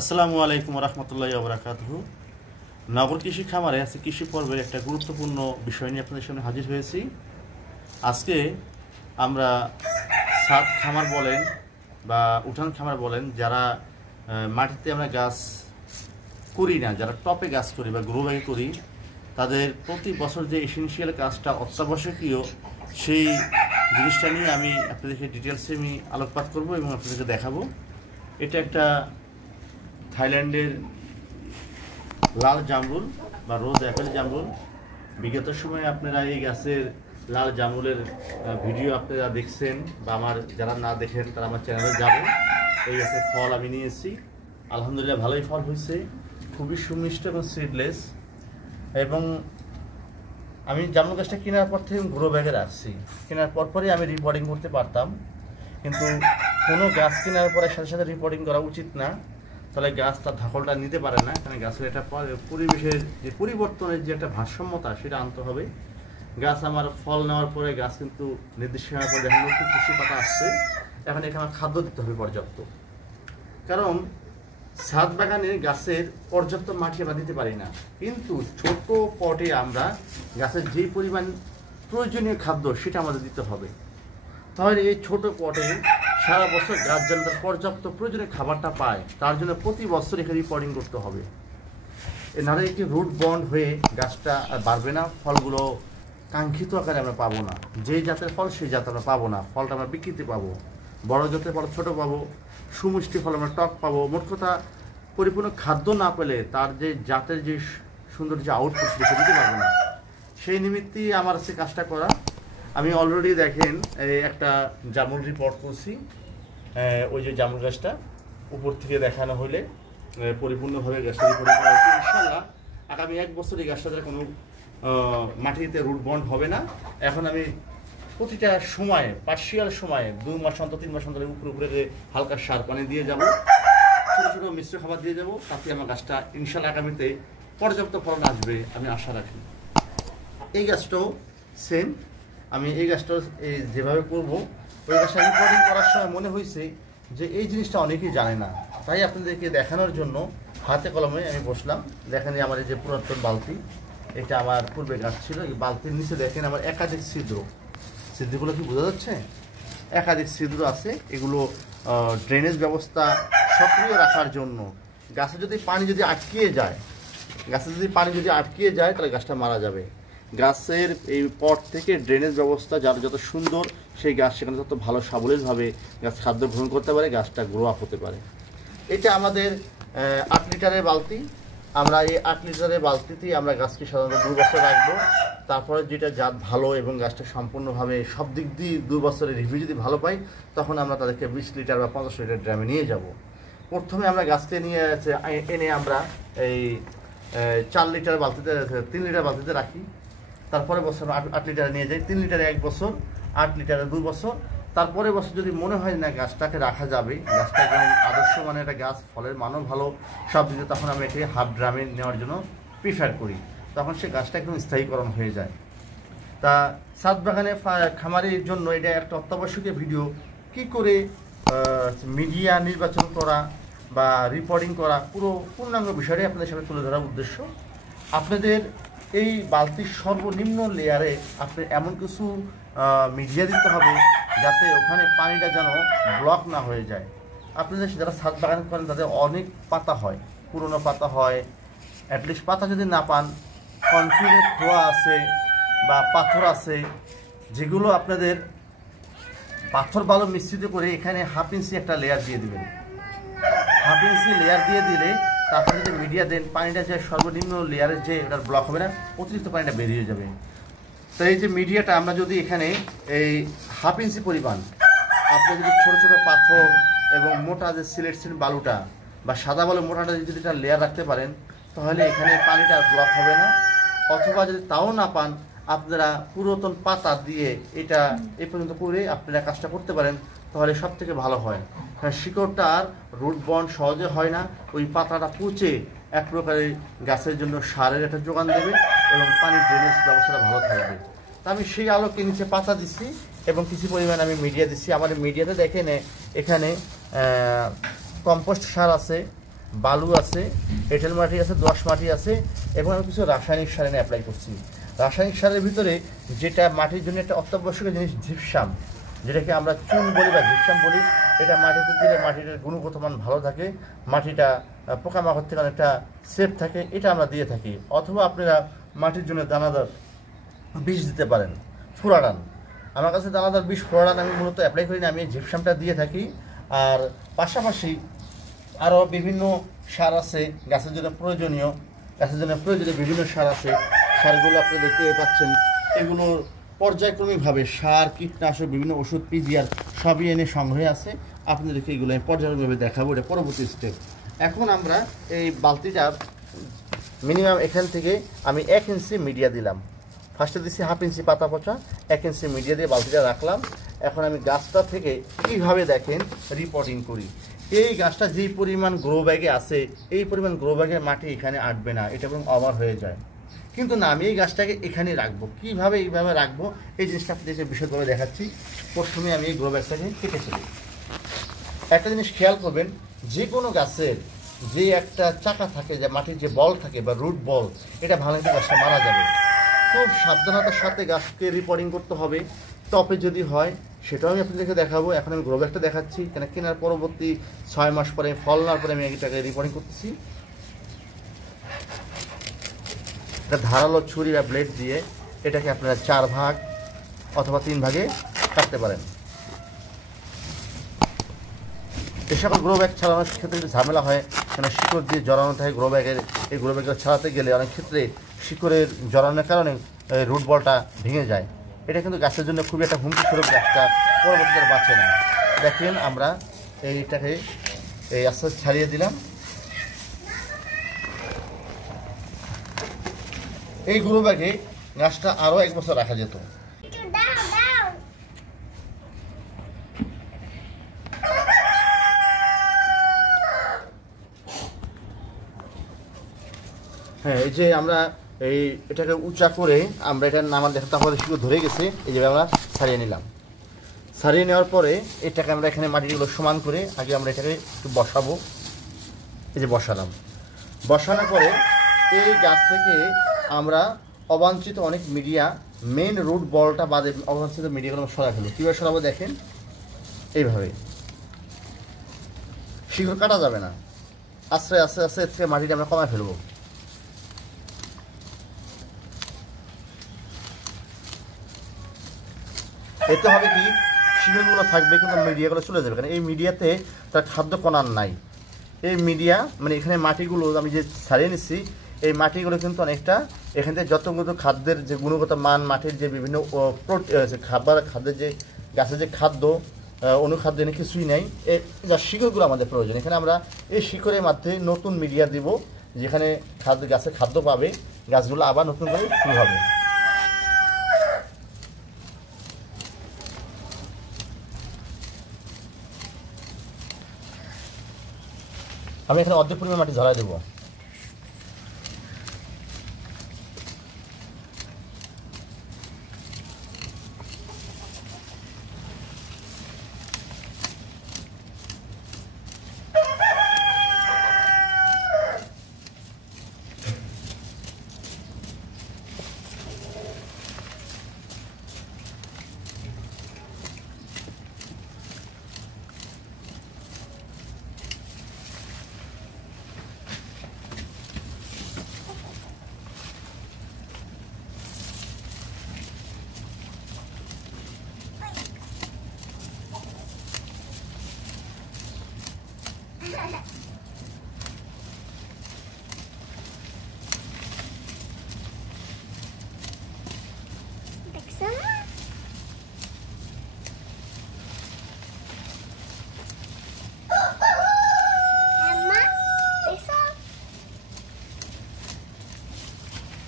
আসসালামু আলাইকুম রহমতুল্লাহি ওয়া বারাকাতুহু। নগর কৃষি খামারে আছে কৃষি পর্বের একটা গুরুত্বপূর্ণ বিষয় নিয়ে আপনাদের সামনে হাজির হয়েছি। আজকে আমরা ছাদ খামার বলেন বা উঠান খামার বলেন, যারা মাটিতে আমরা গাছ করি না, যারা টপে গাছ করি বা গ্রো ব্যাগে করি, তাদের প্রতি বছর যে এসেনশিয়াল কাজটা অত্যাবশ্যকীয়, সেই জিনিসটা নিয়ে আমি আপনাদেরকে ডিটেলসে আমি আলোকপাত করব এবং আপনাদেরকে দেখাবো। এটা একটা থাইল্যান্ডের লাল জামরুল বা রোজ অ্যাপেল জামরুল। বিগত সময়ে আপনারা এই গাছের লাল জামরুলের ভিডিও আপনারা দেখছেন, বা আমার যারা না দেখেন তারা আমার চ্যানেলে যাবেন। এই গাছের ফল আমি নিয়েছি, আলহামদুলিল্লাহ ভালোই ফল হয়েছে, খুবই সুমিষ্ট এবং সিডলেস। এবং আমি জামরুল গাছটা কেনার পর থেকে গ্রো ব্যাগে রাখছি। কেনার পরপরই আমি রিপোর্টিং করতে পারতাম, কিন্তু কোনো গাছ কেনার পরে সাথে সাথে রিপোর্টিং করা উচিত না, তাহলে গাছ তার ধাকলটা নিতে পারে না। কারণ গাছের এটা পরিবেশের যে পরিবর্তনের যে একটা ভারসাম্যতা, সেটা আনতে হবে। গাছ আমার ফল নেওয়ার পরে গাছ কিন্তু নির্দিষ্ট সময় পরে দেখেন নতুন কৃষি পাতা আসছে, এখন এখানে আমার খাদ্য দিতে হবে পর্যাপ্ত। কারণ ছাদ বাগানে গাছের পর্যাপ্ত মাটি আমরা দিতে পারি না, কিন্তু ছোট পটে আমরা গাছের যেই পরিমাণ প্রয়োজনীয় খাদ্য সেটা আমাদের দিতে হবে। তাহলে এই ছোট পটে সারা বছর গাছ যেন তার পর্যাপ্ত প্রয়োজনীয় খাবারটা পায়, তার জন্য প্রতি বছর এখানে রিপোর্টিং করতে হবে। নাহলে একটি রুট বন্ড হয়ে গাছটা আর বাড়বে না, ফলগুলো কাঙ্ক্ষিত আকারে আমরা পাবো না। যেই জাতের ফল সেই জাত আমরা পাবো না, ফলটা আমরা বিকৃতি পাবো। বড় জাতের ফল ছোট পাবো, সুমিষ্টি ফল আমরা টক পাবো। মোট কথা, পরিপূর্ণ খাদ্য না পেলে তার যে জাতের যে সুন্দর যে আউটপুট সেটা দিতে পারবো না। সেই নিমিত্তেই আমার আছে কাজটা করা। আমি অলরেডি দেখেন একটা জামরুল রিপোর্ট করছি। ওই যে জামরুল গাছটা উপর থেকে দেখানো হলে পরিপূর্ণভাবে গাছটা রিপোর্টিং করা হচ্ছে। ইনশাআল্লাহ আগামী 1 বছর এই গাছটাতে কোনো মাটিতে রুট বন্ড হবে না। এখন আমি প্রতিটা সময়ে, পার্শিয়াল সময়ে 2 মাস অন্তর 3 মাস অন্তর উপরে হালকা সার পানি দিয়ে যাব, ছোটো ছোটো মিশ্র খাবার দিয়ে যাব, তাতে আমার গাছটা ইনশাআল্লাহ আগামীতে পর্যাপ্ত ফলন আসবে আমি আশা রাখি। এই গাছটাও সেম, আমি এই গাছটা যেভাবে করব, ওই গাছটা রিপোর্টিং করার সময় মনে হয়েছে যে এই জিনিসটা অনেকেই জানে না, তাই আপনাদেরকে দেখানোর জন্য হাতে কলমে আমি বসলাম। দেখেন আমার এই যে পুরাতন বালতি, এটা আমার পূর্বে গাছ ছিল। এই বালতির নিচে দেখেন আমার একাধিক ছিদ্রগুলো কি বোঝা যাচ্ছে? একাধিক ছিদ্র আছে। এগুলো ড্রেনেজ ব্যবস্থা সক্রিয় রাখার জন্য। গাছে যদি পানি আটকিয়ে যায়, তাহলে গাছটা মারা যাবে। গাছের এই পট থেকে ড্রেনেজ ব্যবস্থা যার যত সুন্দর, সেই গাছ সেখানে তত ভালো সাবলীলভাবে গাছ খাদ্য গ্রহণ করতে পারে, গাছটা গ্রো আপ হতে পারে। এটা আমাদের 8 লিটারের বালতি। আমরা এই 8 লিটারের বালতিতেই আমরা গাছকে সাধারণত 2 বছর রাখবো। তারপরে যেটা জাত ভালো এবং গাছটা সম্পূর্ণভাবে সব দিক দিয়ে 2 বছরের রিভিউ যদি ভালো পাই, তখন আমরা তাদেরকে 20 লিটার বা 50 লিটার ড্রামে নিয়ে যাব। প্রথমে আমরা গাছকে নিয়ে এনে আমরা এই 4 লিটার বালতিতে 3 লিটার বালতিতে রাখি। তারপরে বছর 8 লিটারে নিয়ে যাই, 3 লিটারে 1 বছর, 8 লিটারে 2 বছর। তারপরে বছর যদি মনে হয় না গাছটাকে রাখা যাবে, গাছটা একদম আদর্শ মানে একটা গাছ, ফলের মানও ভালো সব দিকে, তখন আমি এটাকে হাফ ড্রামে নেওয়ার জন্য প্রিফার করি। তখন সে গাছটা একদম স্থায়ীকরণ হয়ে যায়। তা ছাদ বাগানে খামারের জন্য এটা একটা অত্যাবশ্যকীয় ভিডিও। কি করে মিডিয়া নির্বাচন করা বা রিপোর্টিং করা, পুরো পূর্ণাঙ্গ বিষয়টাই আপনাদের সামনে তুলে ধরার উদ্দেশ্য। আপনাদের এই বালতির সর্বনিম্ন লেয়ারে আপনি এমন কিছু মিডিয়া দিতে হবে যাতে ওখানে পানিটা যেন ব্লক না হয়ে যায়। আপনাদের যারা ছাদ বাগান করেন তাদের অনেক পাতা হয়, পুরনো পাতা হয়। অ্যাটলিস্ট পাতা যদি না পান, কনক্রিটের খোয়া আছে বা পাথর আছে, যেগুলো আপনাদের পাথর ভালো মিশ্রিত করে এখানে 1/2 ইঞ্চি একটা লেয়ার দিয়ে দেবেন। 1/2 ইঞ্চি লেয়ার দিয়ে দিলে তারপরে যদি মিডিয়া দেন, পানিটা যে সর্বনিম্ন লেয়ারের যে ওটার ব্লক হবে না, অতিরিক্ত পানিটা বেরিয়ে যাবে। তো এই যে মিডিয়াটা আমরা যদি এখানে এই 1/2 ইঞ্চি পরিমাণ, আপনি যদি ছোটো ছোটো পাথর এবং মোটা যে সিলেট বালুটা বা সাদা বালু মোটাটা যদি একটা লেয়ার রাখতে পারেন, তাহলে এখানে পানিটা ব্লক হবে না। অথবা যদি তাও না পান, আপনারা পুরাতন পাতা দিয়ে এটা এই পর্যন্ত করে আপনারা কাজটা করতে পারেন, তাহলে সব থেকে ভালো হয়। শিকড়টা আর রুট বন্ড সহজে হয় না, ওই পাতাটা পচে এক প্রকারের গাছের জন্য সারের একটা যোগান দেবে এবং পানির ড্রেনেজ ব্যবস্থাটা ভালো থাকবে। তা আমি সেই আলোকে নিচে পাতা দিচ্ছি এবং কিছু পরিমাণ আমি মিডিয়া দিচ্ছি। আমার মিডিয়াতে দেখেন এখানে কম্পোস্ট সার আছে, বালু আছে, এঁটেল মাটি আছে, দোআঁশ মাটি আছে এবং আমি কিছু রাসায়নিক সার এনে অ্যাপ্লাই করছি। রাসায়নিক সারের ভিতরে যেটা মাটির জন্য একটা অত্যাবশ্যকীয় জিনিস জিপসাম, যেটাকে আমরা চুন বলি বা জিপসাম বলি, এটা মাটিতে দিলে মাটির গুণগত মান ভালো থাকে, মাটিটা পোকামাকড় থেকে অনেকটা সেফ থাকে, এটা আমরা দিয়ে থাকি। অথবা আপনারা মাটির জন্য দানাদার বিষ দিতে পারেন, ফুরাডান। আমার কাছে দানাদার বিষ ফুরাডান আমি মূলত অ্যাপ্লাই করি না, আমি জিপসামটা দিয়ে থাকি। আর পাশাপাশি আরও বিভিন্ন সার আছে গাছের জন্য প্রয়োজনীয়, বিভিন্ন সার আছে। সারগুলো আপনি দেখতে পাচ্ছেন, এগুলোর পর্যায়ক্রমিকভাবে সার, কীটনাশক, বিভিন্ন ওষুধ, পিজিআর সবই এনে সংগ্রহে আছে। আপনাদেরকে এগুলো আমি পর্যায়ক্রমিকভাবে দেখাবো, এটা পরবর্তী স্টেপ। এখন আমরা এই বালতিটার মিনিমাম এখান থেকে আমি 1 ইঞ্চি মিডিয়া দিলাম, ফার্স্টে দিচ্ছি 1/2 ইঞ্চি পাতা পচা, 1 ইঞ্চি মিডিয়া দিয়ে বালতিটা রাখলাম। এখন আমি গাছটা থেকে কীভাবে দেখেন রিপোর্টিং করি। এই গাছটা যেই পরিমাণ গ্রো ব্যাগে আছে, এই পরিমাণ গ্রো ব্যাগের মাটি এখানে আটবে না, এটা এবং ওভার হয়ে যায়। কিন্তু না, আমি এই গাছটাকে এখানে রাখবো। কীভাবে এইভাবে রাখবো এই জিনিসটা আপনাদেরকে বিশদভাবে দেখাচ্ছি। প্রথমে আমি এই গ্রো ব্যাগটাকে কেটে ফেলি। একটা জিনিস খেয়াল করবেন, যে কোনো গাছের যে একটা চাকা থাকে, যে মাটির যে বল থাকে বা রুট বল, এটা ভাঙলে গাছটা মারা যাবে। খুব সাবধানতার সাথে গাছকে রিপোর্টিং করতে হবে। টপে যদি হয় সেটাও আমি আপনাদেরকে দেখাবো। এখন আমি গ্রো ব্যাগটা দেখাচ্ছি, কেন কেনার পরবর্তী 6 মাস পরে, ফল নেওয়ার পরে আমি এটাকে রিপোর্টিং করতেছি। একটা ধারালো ছুরি বা ব্লেড দিয়ে এটাকে আপনারা 4 ভাগ অথবা 3 ভাগে কাটতে পারেন। এই সকল গ্রো ব্যাগ ছাড়ানোর ক্ষেত্রে একটু ঝামেলা হয়, কেন শিকড় দিয়ে জড়ানো থাকে গ্রো ব্যাগের। এই গ্রো ব্যাগটা ছাড়াতে গেলে অনেক ক্ষেত্রে শিকড়ের জড়ানোর কারণে রুট বলটা ভেঙে যায়। এটা কিন্তু গাছের জন্য খুবই একটা হুমকি স্বরূপ, গাছটা পরবর্তীতে বাঁচে না। দেখেন আমরা এইটাকে আস্তে আস্তে ছাড়িয়ে দিলাম। এই গ্রো ব্যাগে গাছটা আরও 1 বছর রাখা যেত। হ্যাঁ, এই যে আমরা এটাকে উঁচা করে আমরা এটা নামান দেখাতে আমাদের শিকড় ধরে গেছে, এই যে আমরা ছাড়িয়ে নিলাম। ছাড়িয়ে নেওয়ার পরে এটাকে আমরা এখানে মাটিগুলো সমান করে আগে আমরা এটাকে একটু বসাবো। এই যে বসালাম, বসানোর পরে এই গাছ থেকে আমরা অবাঞ্ছিত অনেক মিডিয়া, মেন রুট বলটা বাদে অবাঞ্ছিত মিডিয়াগুলো সরাই ফেলবো। কীভাবে সরাবো দেখেন, এইভাবে। শিকড় কাটা যাবে না, আস্তে আস্তে আস্তে এর থেকে মাটিটা আমরা কমায় ফেলবো। এতে হবে কি, শিকড়গুলো থাকবে কিন্তু মিডিয়াগুলো চলে যাবে, কারণ এই মিডিয়াতে তার খাদ্য কণার নাই। এই মিডিয়া মানে এখানে মাটিগুলো আমি যে ছাড়িয়ে নিচ্ছি, এই মাটিগুলো কিন্তু অনেকটা এখান থেকে যতগুলো খাদ্যের যে গুণগত মান, মাটির যে বিভিন্ন খাদ্যের যে গাছের যে খাদ্য, অনুখাদ্য এনে কিছুই নেই। এই যা শিকড়গুলো আমাদের প্রয়োজন, এখানে আমরা এই শিকড়ের মাধ্যমে নতুন মিডিয়া দিব, যেখানে গাছের খাদ্য পাবে, গাছগুলো আবার নতুন করে শুরু হবে। আমি এখানে অর্ধেক পরিমাণ মাটি ঝরাই দেবো।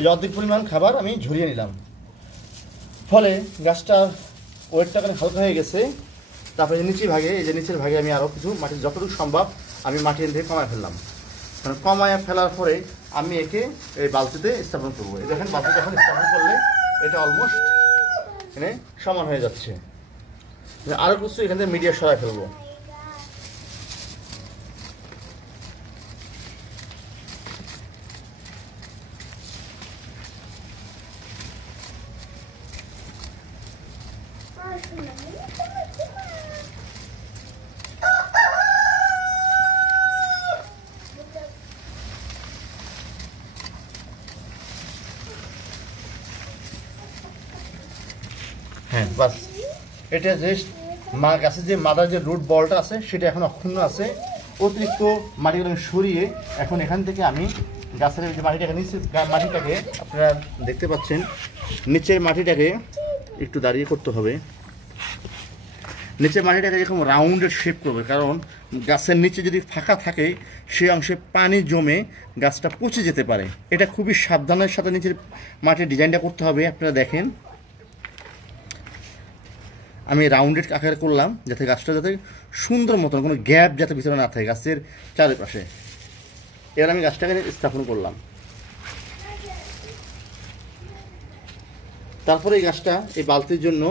এই অর্ধেক পরিমাণ খাবার আমি ঝরিয়ে নিলাম, ফলে গাছটার ওয়েটটা হালকা হয়ে গেছে। তারপরে নিচের ভাগে, এই যে নিচের ভাগে আমি আরও কিছু মাটি যতটুকু সম্ভব আমি মাটি থেকে কমায় ফেললাম। কারণ কমায় ফেলার পরে আমি একে এই বালতিতে স্থাপন করবো। এই দেখেন বালতিতে এখন স্থাপন করলে এটা অলমোস্ট এখানে সমান হয়ে যাচ্ছে। আরও কিছু এখান থেকে মিডিয়া সরাই ফেলবো। হ্যাঁ বাস, এটা জাস্ট গাছের যে মাদার যে রুট বলটা আছে সেটা এখন অক্ষুণ্ণ আছে। অতিরিক্ত মাটিগুলো আমি সরিয়ে এখন এখান থেকে আমি গাছের যে মাটিটাকে নিচে মাটিটাকে আপনারা দেখতে পাচ্ছেন, নিচের মাটিটাকে একটু দাঁড়িয়ে করতে হবে। নিচের মাটিটাকে এরকম রাউন্ডের শেপ করবে, কারণ গাছের নিচে যদি ফাঁকা থাকে সেই অংশে পানি জমে গাছটা পচে যেতে পারে। এটা খুবই সাবধানের সাথে নিচের মাটির ডিজাইনটা করতে হবে। আপনারা দেখেন আমি রাউন্ডেড আকারে করলাম, যাতে গাছটা যাতে সুন্দর মতন কোনো গ্যাপ যাতে ভিতরে না থাকে গাছের চারিপাশে। এবার আমি গাছটাকে স্থাপন করলাম। তারপরে এই গাছটা এই বালতির জন্য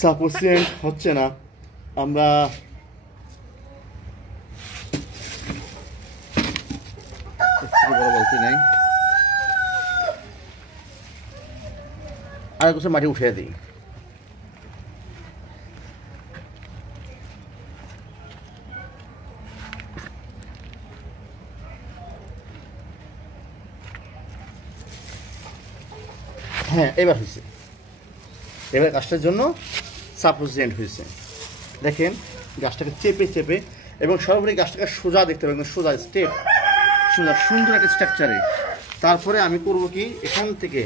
সাফিসিয়েন্ট হচ্ছে না, আমরা বড় বালতি নেই, আর কিছু মাটি উঠিয়ে দিই। হ্যাঁ এবার হয়েছে, এবার গাছটার জন্য সাফিসিয়েন্ট হয়েছে। দেখেন গাছটাকে চেপে চেপে এবং সর্বোপরি গাছটাকে সোজা দেখতে পাবেন, সোজা স্টেপ, সোজা সুন্দর একটা স্ট্রাকচারে। তারপরে আমি করব কি, এখান থেকে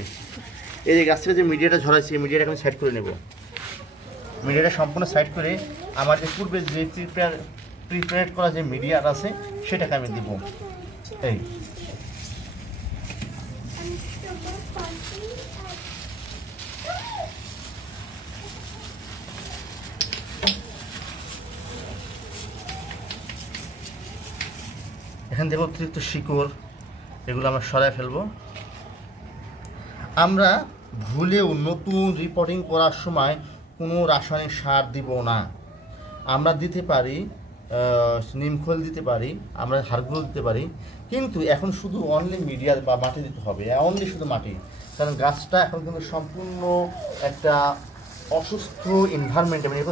এই যে গাছ থেকে যে মিডিয়াটা ঝরাইছি এই মিডিয়াটা আমি সাইড করে নেব। মিডিয়াটা সম্পূর্ণ সাইড করে আমার যে পূর্বে যে প্রিপেয়ার করা যে মিডিয়াটা আছে সেটাকে আমি দিব। এই এখান থেকে অতিরিক্ত শিকড় এগুলো আমরা সরাই ফেলবো। আমরা ভুলেও নতুন রিপোর্টিং করার সময় কোনো রাসায়নিক সার দিব না। আমরা দিতে পারি নিমখোল দিতে পারি, আমরা হাড়গুলো দিতে পারি, কিন্তু এখন শুধু অনলি মিডিয়া বা মাটি দিতে হবে, অনলি শুধু মাটি। কারণ গাছটা এখন কিন্তু সম্পূর্ণ একটা অসুস্থ এনভায়রনমেন্টে, মানে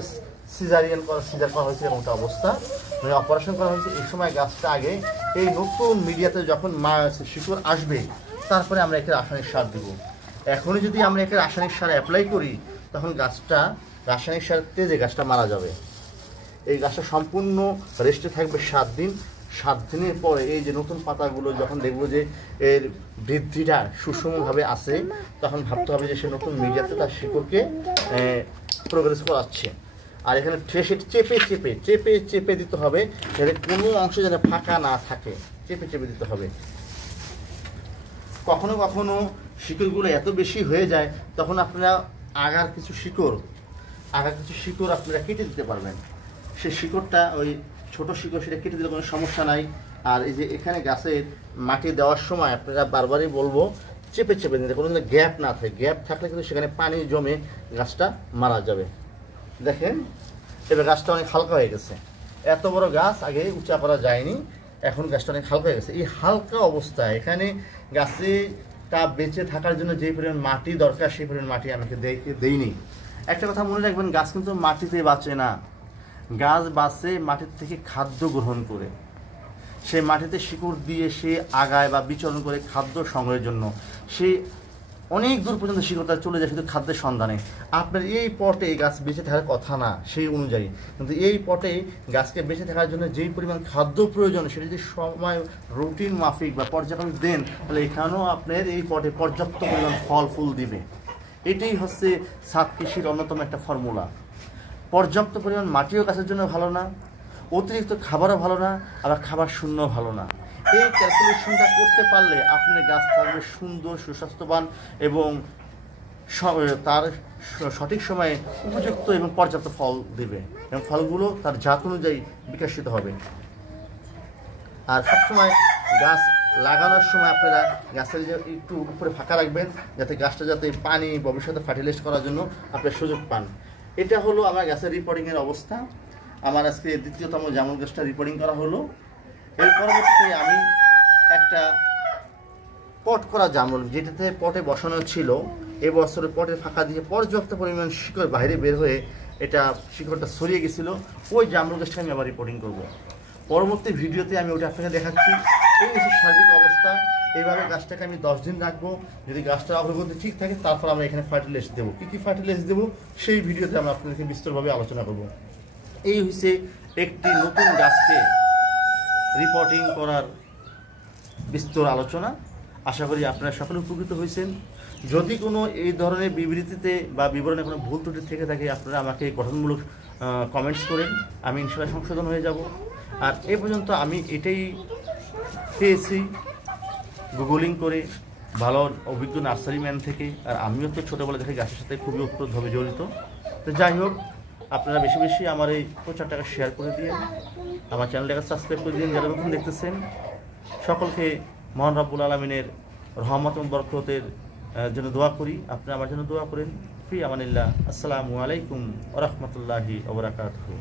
সিজার করা হয়েছে এরকমটা অবস্থা, মানে অপারেশন করা হয়েছে। এই সময় গাছটা আগে এই নতুন মিডিয়াতে যখন শিকড় আসবে তারপরে আমরা একে রাসায়নিক সার দেবো। এখনই যদি আমরা একে রাসায়নিক সার অ্যাপ্লাই করি তখন গাছটা রাসায়নিক সার তেজে গাছটা মারা যাবে। এই গাছটা সম্পূর্ণ রেস্টে থাকবে 7 দিন। 7 দিনের পরে এই যে নতুন পাতাগুলো যখন দেখবো যে এর বৃদ্ধিটা সুষমভাবে আসে, তখন ভাবতে হবে যে সে নতুন মিডিয়াতে তার শিকড়কে প্রোগ্রেস করাচ্ছে। আর এখানে ট্রেসে চেপে চেপে চেপে চেপে দিতে হবে, যাতে কোনো অংশ যেন ফাঁকা না থাকে, চেপে চেপে দিতে হবে। কখনো কখনো শিকড়গুলো এত বেশি হয়ে যায় তখন আপনারা আগার কিছু শিকড় আপনারা কেটে দিতে পারবেন। সেই শিকড়টা ওই ছোট শিকড় সেটা কেটে দিলে কোনো সমস্যা নাই। আর এই যে এখানে গাছের মাটি দেওয়ার সময় আপনারা বারবারই বলবো চেপে চেপে দিতে, কোনো গ্যাপ না থাকে। গ্যাপ থাকলে কিন্তু সেখানে পানি জমে গাছটা মারা যাবে। দেখেন এবার গাছটা অনেক হালকা হয়ে গেছে। এত বড় গাছ আগে উঁচা করা যায়নি, এখন গাছটা অনেক হালকা হয়ে গেছে। এই হালকা অবস্থায় এখানে গাছটা বেঁচে থাকার জন্য যে পরিমাণ মাটি দরকার সেই পরিমাণ মাটি আমাকে দেইনি। একটা কথা মনে রাখবেন, গাছ কিন্তু মাটিতে বাঁচে না, গাছ বাঁচে মাটির থেকে খাদ্য গ্রহণ করে। সে মাটিতে শিকড় দিয়ে সে আগায় বা বিচরণ করে খাদ্য সংগ্রহের জন্য। সে অনেক দূর পর্যন্ত শিকড়টা চলে যায় শুধু খাদ্যের সন্ধানে। আপনার এই পটে গাছ বেঁচে থাকার কথা না সেই অনুযায়ী, কিন্তু এই পটে গাছকে বেঁচে থাকার জন্য যেই পরিমাণ খাদ্য প্রয়োজন সেটা যদি সময় রুটিন মাফিক বা পর্যাপ্ত দেন, তাহলে এখানেও আপনার এই পটে পর্যাপ্ত পরিমাণ ফল ফুল দিবে। এটাই হচ্ছে ছাদ কৃষির অন্যতম একটা ফর্মুলা। পর্যাপ্ত পরিমাণ মাটিও গাছের জন্য ভালো না, অতিরিক্ত খাবারও ভালো না, আবার খাবার শূন্য ভালো না। এই ক্যালকুলেশনটা করতে পারলে আপনার গাছ থাকবে সুন্দর, সুস্বাস্থ্যবান এবং তার সঠিক সময়ে উপযুক্ত এবং পর্যাপ্ত ফল দেবে, এবং ফলগুলো তার জাত অনুযায়ী বিকশিত হবে। আর সবসময় গাছ লাগানোর সময় আপনারা গাছের একটু উপরে ফাঁকা রাখবেন, যাতে গাছটা যাতে পানি ভবিষ্যতে ফার্টিলাইজ করার জন্য আপনার সুযোগ পান। এটা হলো আমার গাছের রিপোর্টিংয়ের অবস্থা। আমার আজকে দ্বিতীয়তম জামুন গাছটা রিপোর্টিং করা হলো। এর পরবর্তীতে আমি একটা পট করা জামরুল, যেটাতে পটে বসানো ছিল এবছরের পটের ফাঁকা দিয়ে পর্যাপ্ত পরিমাণ শিকড় বাইরে বের হয়ে এটা শিকড়টা ছড়িয়ে গেছিলো, ওই জামরুল গাছটা আমি আবার রিপোর্টিং করব। পরবর্তী ভিডিওতে আমি ওটা আপনাকে দেখাচ্ছি। এই হচ্ছে সার্বিক অবস্থা। এইভাবে গাছটাকে আমি 10 দিন রাখবো। যদি গাছটার অগ্রগতি ঠিক থাকে তারপর আমরা এখানে ফার্টিলাইজার দেবো। কী কী ফার্টিলাইজার দেবো সেই ভিডিওতে আমরা আপনাদেরকে বিস্তরভাবে আলোচনা করব। এই হচ্ছে একটি নতুন গাছকে রিপোর্টিং করার বিস্তর আলোচনা। আশা করি আপনারা সকলে উপকৃত হয়েছেন। যদি কোনো এই ধরনের বিবৃতিতে বা বিবরণে কোনো ভুল ত্রুটি থেকে থাকে আপনারা আমাকে গঠনমূলক কমেন্টস করেন, আমি ইনশাআল্লাহ সংশোধন হয়ে যাব। আর এ পর্যন্ত আমি এটাই পেয়েছি গুগলিং করে ভালো অভিজ্ঞ নার্সারি ম্যান থেকে। আর আমিও তো ছোটোবেলা থেকে গাছের সাথে খুবই ওতপ্রোতভাবে জড়িত। তো যাই হোক, আপনারা বেশি বেশি আমার এই প্রচারটাকে শেয়ার করে দিন, আমার চ্যানেলটাকে সাবস্ক্রাইব করে দিন যারা নতুন দেখতেছেন। সকলকে মহান রব্বুল আলামিনের রহমত এবং বরকতের জন্য দোয়া করি। আপনারা আমার জন্য দোয়া করেন। ফি আমানিল্লাহ। আসসালামু আলাইকুম ওয়া রাহমাতুল্লাহি ওয়া বারাকাতুহু।